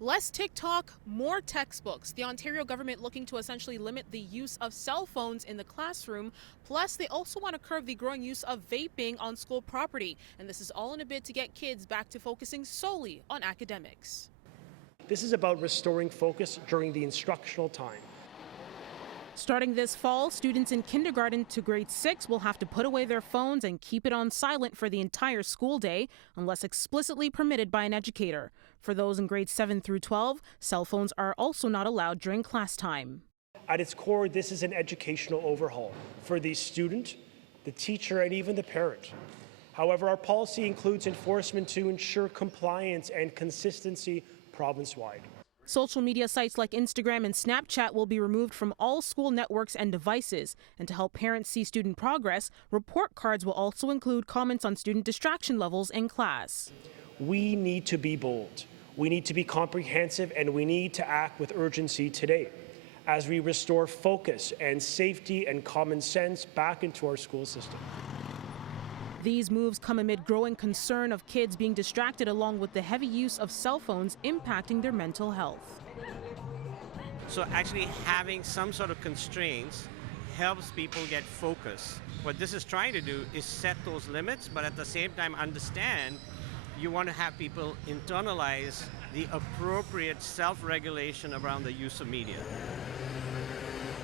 Less TikTok, more textbooks. The Ontario government looking to essentially limit the use of cell phones in the classroom. Plus, they also want to curb the growing use of vaping on school property. And this is all in a bid to get kids back to focusing solely on academics. This is about restoring focus during the instructional time. Starting this fall, students in kindergarten to grade 6 will have to put away their phones and keep it on silent for the entire school day, unless explicitly permitted by an educator. For those in grades 7 through 12, cell phones are also not allowed during class time. At its core, this is an educational overhaul for the student, the teacher, and even the parent. However, our policy includes enforcement to ensure compliance and consistency province-wide. Social media sites like Instagram and Snapchat will be removed from all school networks and devices. And to help parents see student progress, report cards will also include comments on student distraction levels in class. We need to be bold. We need to be comprehensive, and we need to act with urgency today as we restore focus and safety and common sense back into our school system. These moves come amid growing concern of kids being distracted along with the heavy use of cell phones impacting their mental health. So actually having some sort of constraints helps people get focused. What this is trying to do is set those limits, but at the same time understand you want to have people internalize the appropriate self-regulation around the use of media.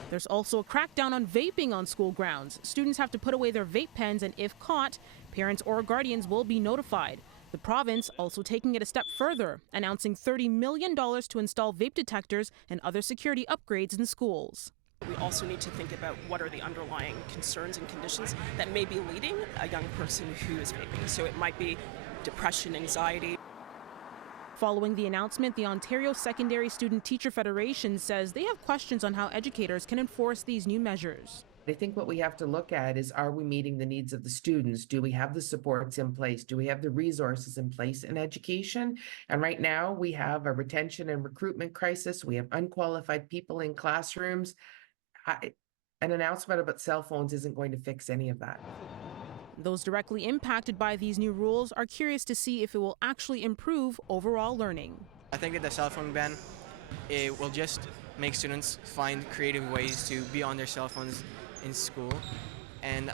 There's also a crackdown on vaping on school grounds. Students have to put away their vape pens, and if caught, parents or guardians will be notified. The province also taking it a step further, announcing $30 million to install vape detectors and other security upgrades in schools. We also need to think about what are the underlying concerns and conditions that may be leading a young person who is vaping. So it might be depression, anxiety. Following the announcement, the Ontario Secondary Student Teacher Federation says they have questions on how educators can enforce these new measures. I think what we have to look at is, are we meeting the needs of the students? Do we have the supports in place? Do we have the resources in place in education? And right now we have a retention and recruitment crisis. We have unqualified people in classrooms. An announcement about cell phones isn't going to fix any of that. Those directly impacted by these new rules are curious to see if it will actually improve overall learning. I think that the cell phone ban, it will just make students find creative ways to be on their cell phones in school, and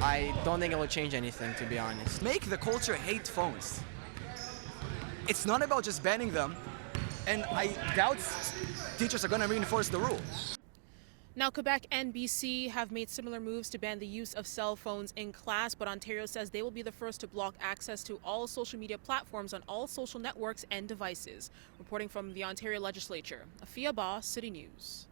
I don't think it will change anything, to be honest. Make the culture hate phones. It's not about just banning them, and I doubt teachers are going to reinforce the rule. Now, Quebec and BC have made similar moves to ban the use of cell phones in class, but Ontario says they will be the first to block access to all social media platforms on all social networks and devices. Reporting from the Ontario Legislature, Afua Baah, City News.